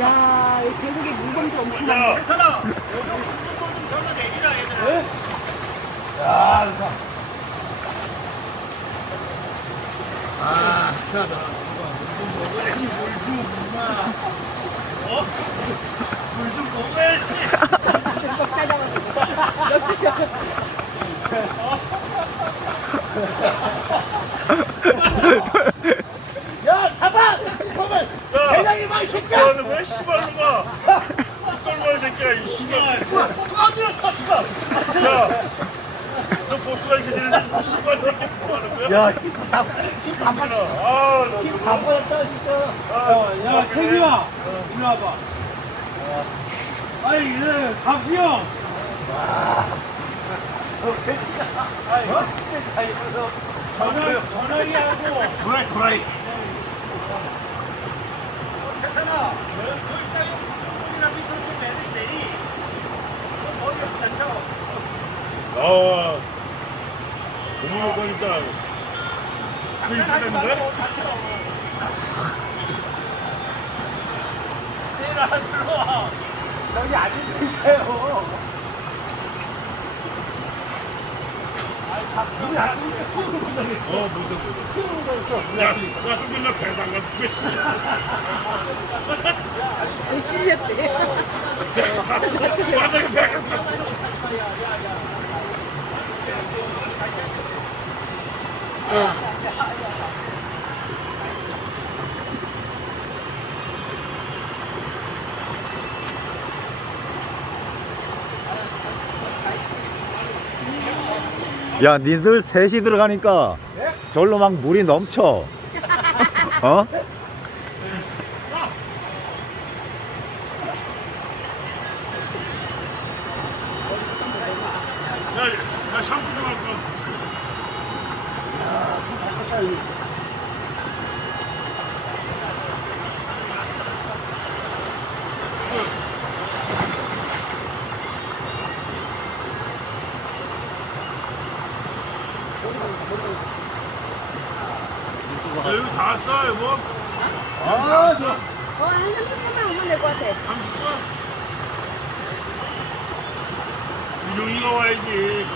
야, 이 계곡에 물건도 엄청 많네. 괜찮아. 아, 시원하다. 물좀 먹어야지. 꼭 찾아봤어. 역시 저. 야, 잡아! 잠깐만! 너는 왜 씨발 놈아? 똘똘 새끼야 이 씨발. 야, 너 보스가 이렇게 되는데 너 씨발 새끼 뭐 하는 거야? 야, 힘 반팔, 아, 나힘 반팔했다, 진짜. 야, 태기야, 이리 와봐. 아니, 그, 박수 형. 전화, 전화기 하고. 도라이, 도라이. 괜찮아. 거기다 이이나 밑으로 내리. 머리 없지 않죠? 아, 고문을 보니까 그 이쁘겠는데? 내일 안 들어와. 저기 아직도 있어요. 어, 무슨 무슨. 야, 나좀 맨날 배당 같은 거 씨. 열심히 했대. 바닥에 배가 야, 니들 셋이 들어가니까 절로 막 물이 넘쳐. 어? 야, 야, 샴푸 좀 할까? 야, 여기 다 왔어, 여보? 아, 좋아. 어, 한 30분만 오면 될 것 같아. 30분? 유용이가 와야지.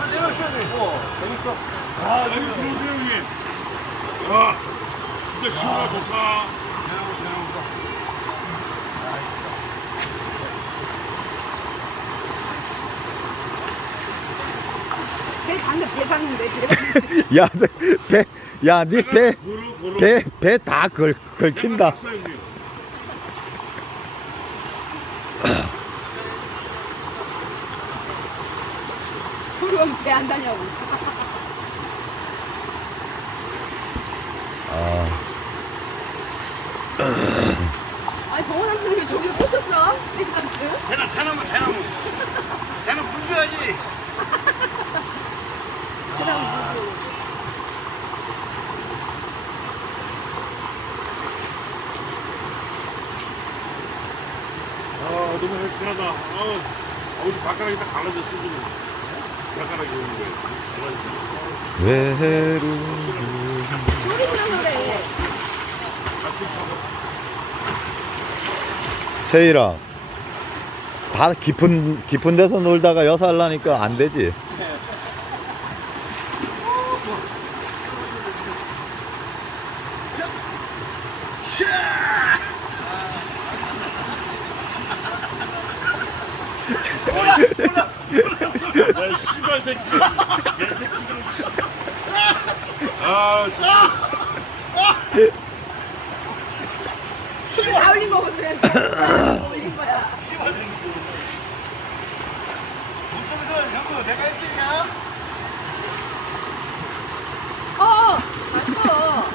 아, 쉬어야 돼. 어, 재밌어. 아, 여기 들어오세요, 형님. 와, 진짜 시원하 좋다. 배 그래. 야, 배, 야, 니 배. 배, 배 다 걸, 걸친다. 왔어, 형님. 그럼 배안 다냐고. 아니 병원 왜 저기서 꽂혔어? 이 삼촌? 대나무, 대나무, 대나무. 대나무 불 줘야지. 그다음 누구? 아, 너무 행복하다. 아, 어디 발가락이 딱. 발가락이 오는. 외로운 소리 들어서 그래. 세일아. 다 깊은, 깊은 데서 놀다가 여살라니까 안 되지. 야, 씨발 새끼. 개새끼들. 아, 술다 흘린 거거든. 흘린 거야. 물속에서 형도 내가 1등이야? 어, 맞어.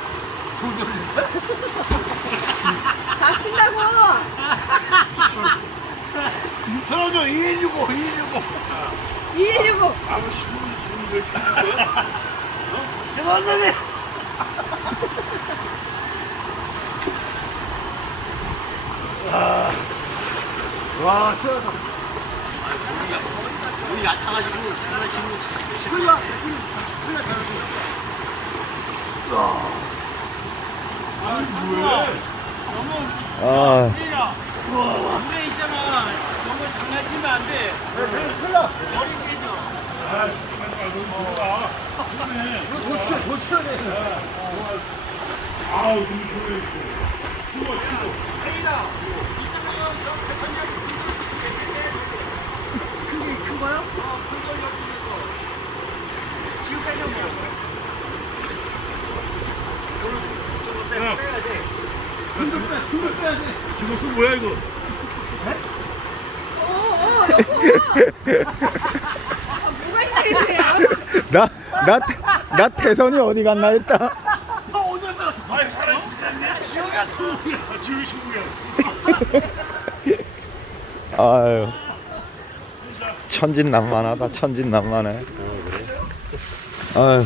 다친다고. 들어줘, 2165, 2165. 219. 아무 주는 걸 시키는 거야? 죄송합니다. 와, 시원하다. 우리 얕아가지고 장난치고. 그거 아, 물에 있잖아. 너무 장난치면 안 돼. 고쳐, 고쳐야 돼. 아우, 너무 좋네. 추워, 추워. 지금 그 뭐야 이거? 아, 나, 나, 태- 나 태선이 어디 갔나 했다. 아유. 천진난만하다, 천진난만해. 아유.